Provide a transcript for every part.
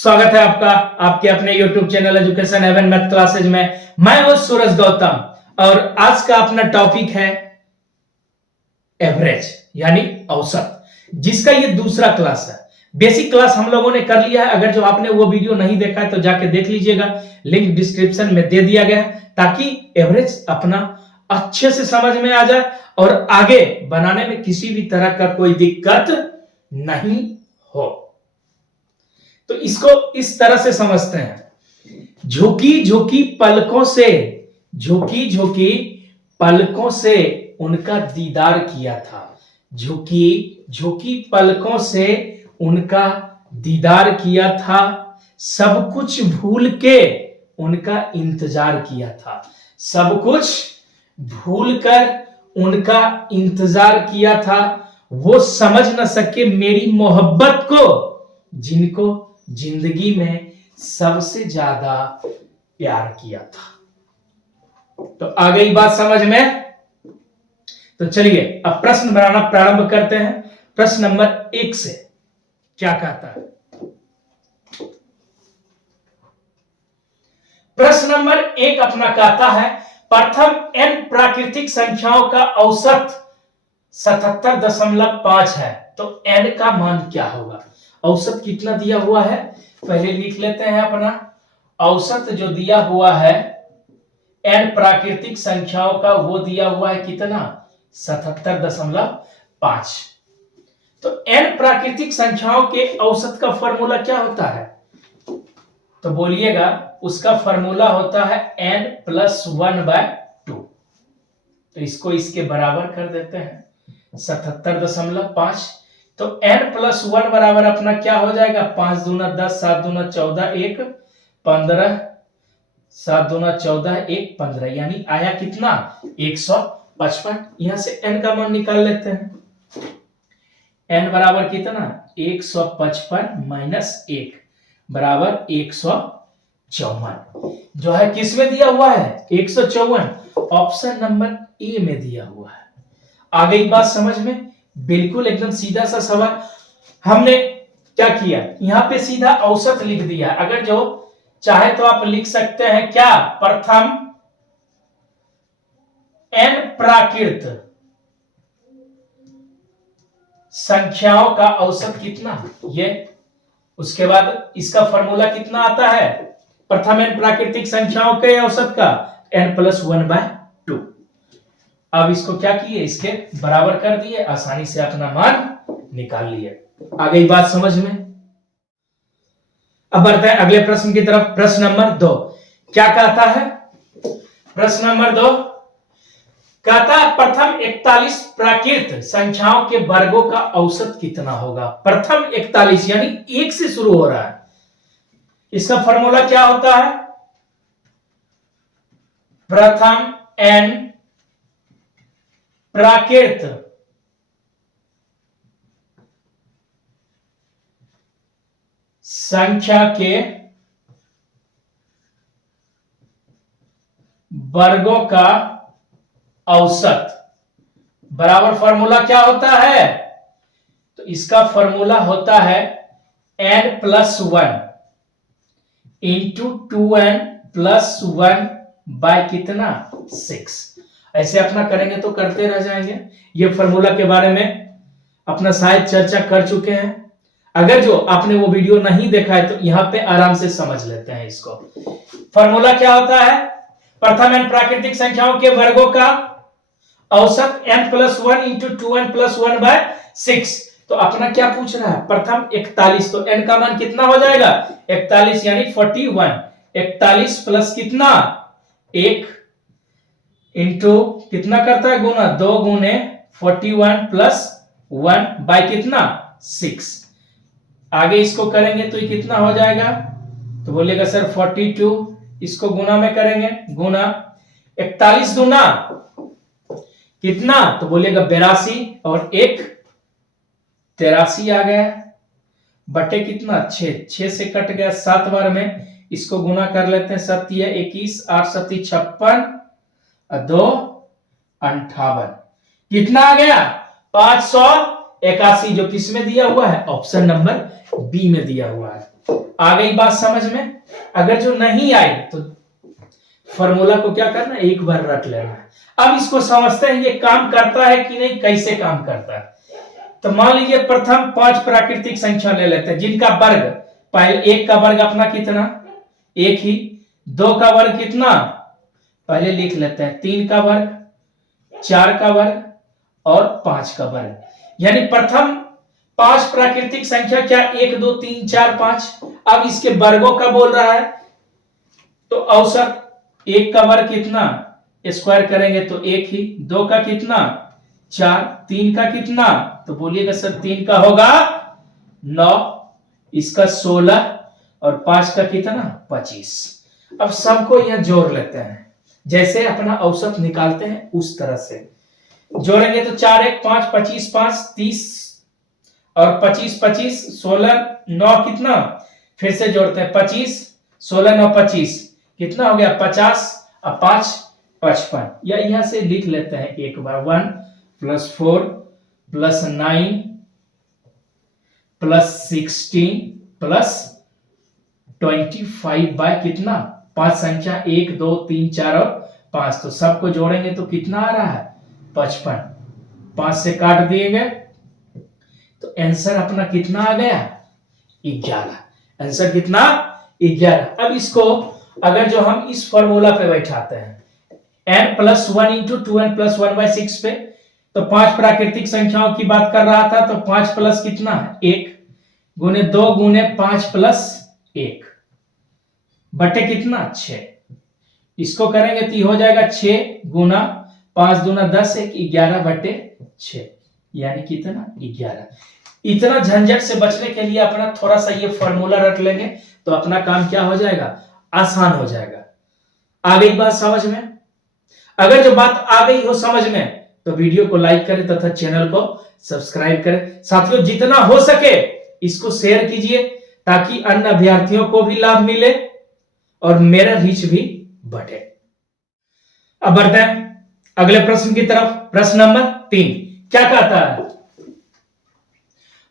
स्वागत है आपका आपके अपने YouTube channel Education Haven Math Classes में। मैं हूं सूरज गौतम और आज का अपना टॉपिक है एवरेज यानी औसत, जिसका ये दूसरा क्लास है। बेसिक क्लास हम लोगों ने कर लिया है। अगर जो आपने वो वीडियो नहीं देखा है तो जाके देख लीजिएगा, लिंक डिस्क्रिप्शन में दे दिया गया है, ताकि एवरेज अपना अच्छे से समझ में आ जाए और आगे बनाने में किसी भी तरह का कोई दिक्कत नहीं हो। तो इसको इस तरह से समझते हैं, झुकी झुकी पलकों से उनका दीदार किया था। झुकी झुकी पलकों से उनका दीदार किया था, सब कुछ भूल के उनका इंतजार किया था। सब कुछ भूल कर उनका इंतजार किया था। वो समझ न सके मेरी मोहब्बत को, जिनको जिंदगी में सबसे ज्यादा प्यार किया था। तो आ गई बात समझ में? तो चलिए अब प्रश्न बनाना प्रारंभ करते हैं। प्रश्न नंबर 1 से क्या कहता है? प्रश्न नंबर 1 अपना कहता है, प्रथम n प्राकृतिक संख्याओं का औसत 77.5 है, तो n का मान क्या होगा? औसत कितना दिया हुआ है पहले लिख लेते हैं अपना। औसत जो दिया हुआ है n प्राकृतिक संख्याओं का, वो दिया हुआ है कितना? 77.5। तो n प्राकृतिक संख्याओं के औसत का फॉर्मूला क्या होता है? तो बोलिएगा, उसका फॉर्मूला होता है n + 1/2। तो इसको इसके बराबर कर देते हैं 77.5। तो n + 1 बराबर अपना क्या हो जाएगा? 5 दूना 10, 7 दूना 14, 1 15, 7 दूना 14, 1 15, यानी आया कितना? 155। यहां से n का मान निकाल लेते हैं। n बराबर कितना? 155 - 1 बराबर 154। जो है किस में दिया हुआ है? 154 ऑप्शन नंबर ए में दिया हुआ है। आ गई बात समझ में? बिल्कुल एकदम सीधा सा सवाल। हमने क्या किया, यहां पे सीधा औसत लिख दिया। अगर जो चाहे तो आप लिख सकते हैं क्या? प्रथम n प्राकृत संख्याओं का औसत कितना, ये। उसके बाद इसका फॉर्मूला कितना आता है? प्रथम n प्राकृतिक संख्याओं के औसत का n + 1/2। अब इसको क्या किए? इसके बराबर कर दिए, आसानी से अपना मान निकाल लिए। आ गई बात समझ में? अब बढ़ते हैं अगले प्रश्न की तरफ। प्रश्न नंबर 2 क्या कहता है? प्रश्न नंबर 2 कहता है, प्रथम 41 प्राकृत संख्याओं के वर्गों का औसत कितना होगा? प्रथम 41 यानी 1 से शुरू हो रहा है। इसका फॉर्मूला क्या होता है? प्रथम n प्राकृत संख्या के वर्गों का औसत बराबर फॉर्मूला क्या होता है? तो इसका फॉर्मूला होता है n + 1 × 2n + 1 बाय कितना? 6। ऐसे अपना करेंगे तो करते रह जाएंगे। ये फॉर्मूला के बारे में अपना शायद चर्चा कर चुके हैं। अगर जो आपने वो वीडियो नहीं देखा है तो यहाँ पे आराम से समझ लेते हैं इसको। फॉर्मूला क्या होता है? प्रथम n प्राकृतिक संख्याओं के वर्गों का औसत n + 1 × 2n + 1/6। तो अपना क्या पूछ रहा है? प्रथम 41, तो n का मान कितना हो जाएगा? 41 यानी 41। 41 प्लस कितना? 1 इंटू कितना करता है? गुना 2 गुने 41 + 1 बाय कितना? 6। आगे इसको करेंगे तो ये कितना हो जाएगा? तो बोलिएगा सर 42। इसको गुना में करेंगे, गुना 41 दूना कितना? तो बोलिएगा 82 और 1 83 आ गया, बटे कितना? 6 से कट गया 7 बार में। इसको गुना कर लेते हैं। 7 × 21, 8 × 7 = 56 और 2 = 58। कितना आ गया? 500 81 जो किस में दिया हुआ है, ऑप्शन नंबर बी में दिया हुआ है। आ गई बात समझ में? अगर जो नहीं आई तो फॉर्मूला को क्या करना है, एक बार रट लेना है। अब इसको समझते हैं ये काम करता है कि नहीं, कैसे काम करता है। तो मान लीजिए प्रथम 5 प्राकृतिक संख्या ले लेते हैं जिनका वर्ग, पहले 1 का वर्ग अपना कितना, 1 ही। 2 का वर्ग कितना, पहले लिख लेते हैं, 3 का वर्ग, 4 का वर्ग और 5 का वर्ग। यानी प्रथम 5 प्राकृतिक संख्या क्या, 1 2 3 4 5। अब इसके वर्गों का बोल रहा है तो औसत 1 का वर्ग कितना, स्क्वायर करेंगे तो 1 ही। 2 का कितना, 4। 3 का कितना, तो बोलिएगा सर 3 का होगा 9, इसका 16 और 5 का कितना, 25। अब सबको यह जोड़ लेते हैं, जैसे अपना औसत निकालते हैं उस तरह से जोड़ेंगे तो 4 1 5 25 5 30 और 25 25 16 9 कितना, फिर से जोड़ते हैं 25 16 9 25 कितना हो गया 50 और 5 55। या यहां से लिख लेते हैं एक बार, 1 + 4 + 9 + 16 + 25 बाय कितना, 5 संख्या 1 2 3 4 और 5। तो सबको जोड़ेंगे तो कितना आ रहा है, 55। 5 से काट दिए गए तो आंसर अपना कितना आ गया, 11। आंसर कितना, 11। अब इसको अगर जो हम इस फॉर्मूला पे बैठाते हैं n + 1 × 2n + 1/6 पे, तो 5 प्राकृतिक संख्याओं की बात कर रहा था, तो 5 प्लस कितना है, 1 गुने 2 गुने 5 + 1 बटे कितना, 6। इसको करेंगे तो हो जाएगा 6 गुना 5 दूना 10 1 11 बटे 6, यानी कितना, 11। इतना झंझट से बचने के लिए अपना थोड़ा सा ये फॉर्मूला रख लेंगे तो अपना काम क्या हो जाएगा, आसान हो जाएगा। आ गई बात समझ में? अगर जो बात आ गई हो समझ में तो वीडियो को लाइक करें तथा चैनल को सब्सक्राइब करें। साथियों जितना हो सके इसको शेयर कीजिए ताकि अन्य अभ्यर्थियों को भी लाभ मिले और मेरा रीच भी बढ़े। अब बढ़ते हैं अगले प्रश्न की तरफ। प्रश्न नंबर 3 क्या कहता है,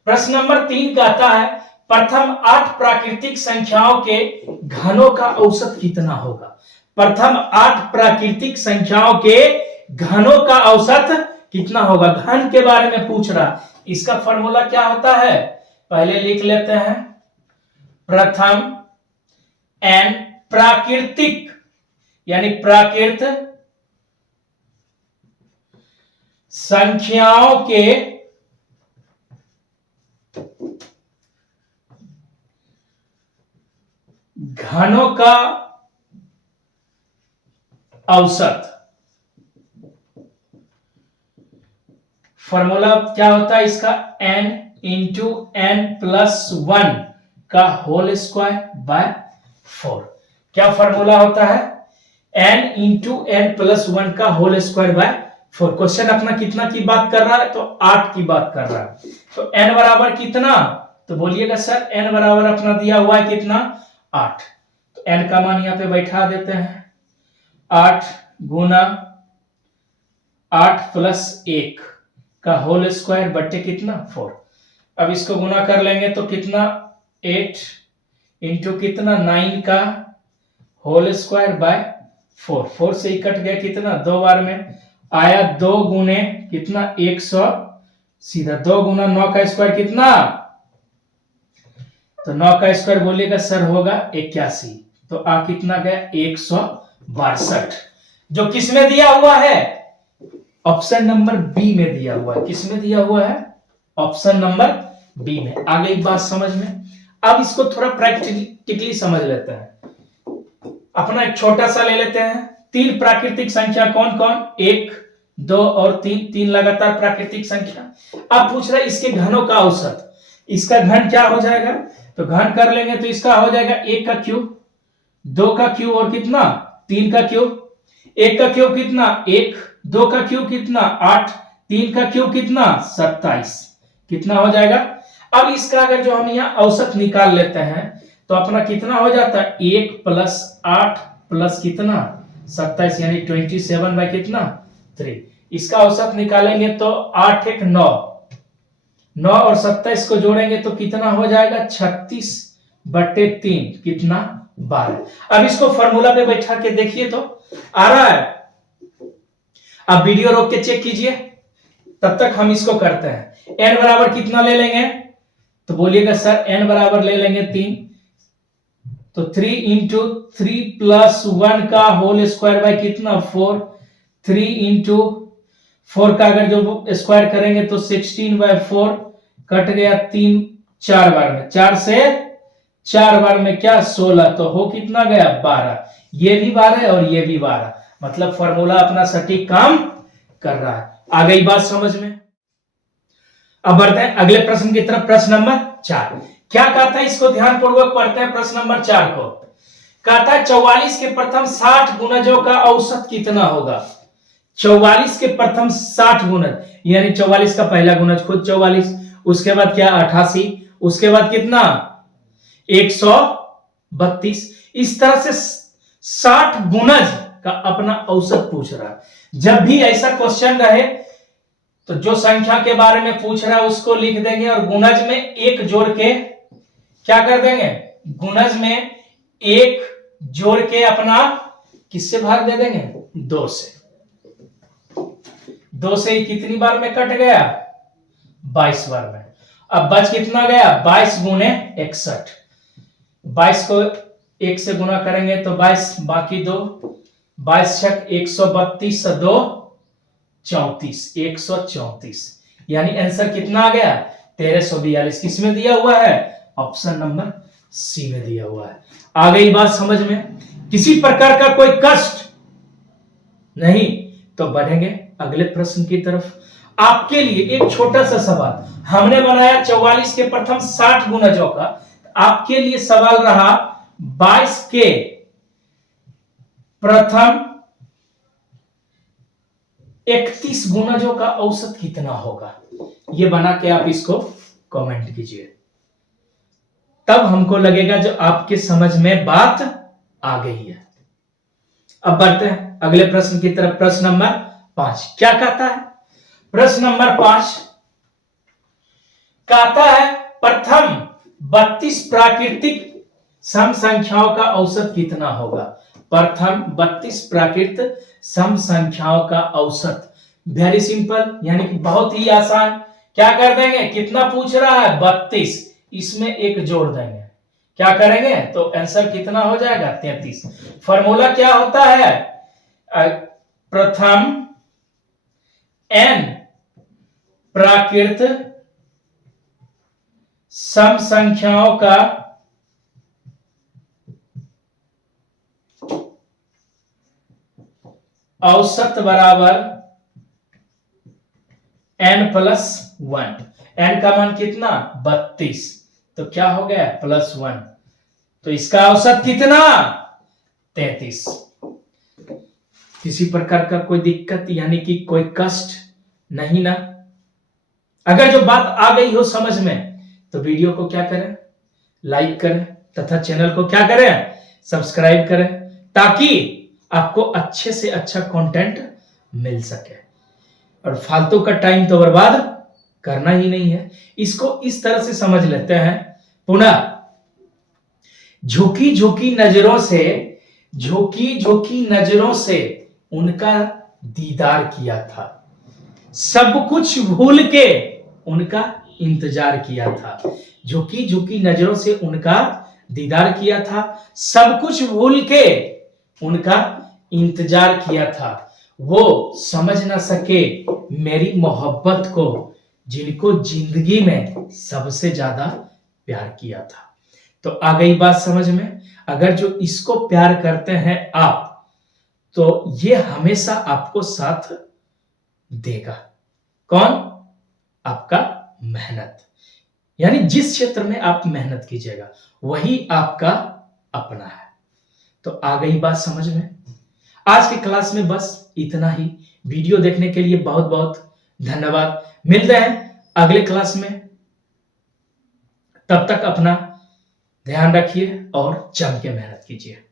प्रश्न नंबर 3 कहता है प्रथम 8 प्राकृतिक संख्याओं के घनों का औसत कितना होगा। प्रथम 8 प्राकृतिक संख्याओं के घनों का औसत कितना होगा, घन के बारे में पूछ रहा। इसका फॉर्मूला क्या होता है, पहले लिख लेते हैं, प्रथम n प्राकृतिक यानी प्राकृत संख्याओं के घनों का औसत। फॉर्मूला क्या होता है इसका, n × n + 1 का होल स्क्वायर बाय 4। क्या फॉर्मूला होता है, n × n + 1 का होल स्क्वायर बाय 4। क्वेश्चन अपना कितना की बात कर रहा है, तो 8 की बात कर रहा है। तो n बराबर कितना, तो बोलिएगा सर n बराबर अपना दिया हुआ है कितना, 8। तो n का मान यहां पे बैठा देते हैं, 8 गुना 8 + 1 का होल स्क्वायर बटे कितना, 4। अब इसको गुना कर लेंगे तो कितना, 8 × कितना 9 का होल स्क्वायर बाय 4। 4 से ही कट गया कितना, 2 बार में आया, 2 गुने कितना 100, सीधा 2 गुना 9 का स्क्वायर कितना, तो 9 का स्क्वायर बोलिएगा सर होगा 81। तो आ कितना गया, 162, जो किसमें दिया हुआ है, ऑप्शन नंबर बी में दिया हुआ है। किसमें दिया हुआ है, ऑप्शन नंबर बी में। आ गई बात समझ में? अब इसको थोड़ा प्रैक्टिकली समझ लेते हैं। अपना एक छोटा सा ले लेते हैं, 3 प्राकृतिक संख्या कौन कौन, 1 2 और 3, 3 लगातार प्राकृतिक संख्या। अब पूछ रहा है इसके घनों का औसत। इसका घन क्या हो जाएगा, तो घन कर लेंगे तो इसका हो जाएगा 1 का क्यूब, 2 का क्यूब और कितना, 3 का क्यूब। 1 का क्यूब कितना, 1, 2 का क्यूब कितना, 8, 3 का क्यूब कितना, 27। कितना हो जाएगा। अब इसका अगर जो हम यहाँ औसत निकाल लेते हैं तो अपना कितना हो जाता है, 1 + 8 + कितना 27 यानी 27 बाय कितना 3। इसका औसत निकालेंगे तो 8 1 9 9 और 27 को जोड़ेंगे तो कितना हो जाएगा 36/3 कितना 12। अब इसको फॉर्मूला पे बैठा के देखिए तो आ रहा है। आप वीडियो रोक के चेक कीजिए, तब तक हम इसको करते हैं। n बराबर कितना ले लेंगे तो बोलिएगा सर n बराबर ले लेंगे 3, तो 3 इंटू 3 प्लस 1 का होल स्क्वायर बाय कितना 4, 3 इंटू 4 का अगर जो स्क्वायर करेंगे तो 16/4 कट गया 3 4 बार में, 4 से 4 बार में क्या 16, तो हो कितना गया 12। ये भी 12 और ये भी 12, मतलब फॉर्मूला अपना सटीक काम कर रहा है। आ गई बात समझ में। अब बढ़ते हैं अगले प्रश्न की तरफ। प्रश्न नंबर 4 क्या कहता है, इसको ध्यानपूर्वक पढ़ते हैं। प्रश्न नंबर 4 को कहता है 44 के प्रथम 60 गुणजों का औसत कितना होगा। 44 के प्रथम 60 गुणज, यानी 44 का पहला गुणज खुद 44, उसके बाद क्या 88, उसके बाद कितना 132, इस तरह से 60 गुणज का अपना औसत पूछ रहा है। जब भी ऐसा क्वेश्चन रहे तो जो संख्या के बारे में पूछ रहा है उसको लिख देंगे और गुणज में एक जोड़ के क्या कर देंगे, गुणज में एक जोड़ के अपना किससे भाग दे देंगे 2 से। 2 से ही कितनी बार में कट गया 22 बार में। अब बच कितना गया 22 गुने 61, 22 को 1 से गुना करेंगे तो 22 बाकी 2, 22 छक 132 से 2 34, 134, यानी आंसर कितना आ गया 1342। किसमें दिया हुआ है, ऑप्शन नंबर सी में दिया हुआ है। आ गई बात समझ में। किसी प्रकार का कोई कष्ट नहीं, तो बढ़ेंगे अगले प्रश्न की तरफ। आपके लिए एक छोटा सा सवाल हमने बनाया 44 के प्रथम 60 गुणजों का, आपके लिए सवाल रहा 22 के प्रथम 31 गुणजों का औसत कितना होगा। ये बना के आप इसको कमेंट कीजिए, तब हमको लगेगा जो आपके समझ में बात आ गई है। अब बढ़ते हैं अगले प्रश्न की तरफ। प्रश्न नंबर 5 क्या कहता है, प्रश्न नंबर 5 कहता है प्रथम 32 प्राकृतिक सम संख्याओं का औसत कितना होगा। प्रथम 32 प्राकृत सम संख्याओं का औसत। वेरी सिंपल, यानी कि बहुत ही आसान। क्या कर देंगे, कितना पूछ रहा है 32, इसमें एक जोड़ देंगे, क्या करेंगे तो आंसर कितना हो जाएगा 33। फॉर्मूला क्या होता है, प्रथम n प्राकृत सम संख्याओं का औसत बराबर n+1। n का मान कितना 32, तो क्या हो गया +1, तो इसका औसत कितना 33। किसी प्रकार का कोई दिक्कत यानी कि कोई कष्ट नहीं ना। अगर जो बात आ गई हो समझ में तो वीडियो को क्या करें, लाइक करें तथा चैनल को क्या करें, सब्सक्राइब करें, ताकि आपको अच्छे से अच्छा कंटेंट मिल सके। और फालतू का टाइम तो बर्बाद करना ही नहीं है। इसको इस तरह से समझ लेते हैं, पुनः झुकी झुकी नजरों से उनका दीदार किया था, सब कुछ भूल के उनका इंतजार किया था। झुकी झुकी नजरों से उनका दीदार किया था, सब कुछ भूल के उनका इंतजार किया था। वो समझ ना सके मेरी मोहब्बत को, जिनको जिंदगी में सबसे ज्यादा प्यार किया था। तो आ गई बात समझ में। अगर जो इसको प्यार करते हैं आप, तो ये हमेशा आपको साथ देगा। कौन, आपका मेहनत, यानी जिस क्षेत्र में आप मेहनत कीजिएगा वही आपका अपना है। तो आ गई बात समझ में। आज के क्लास में बस इतना ही। वीडियो देखने के लिए बहुत बहुत धन्यवाद। मिलते हैं अगले क्लास में, तब तक अपना ध्यान रखिए और जम के मेहनत कीजिए।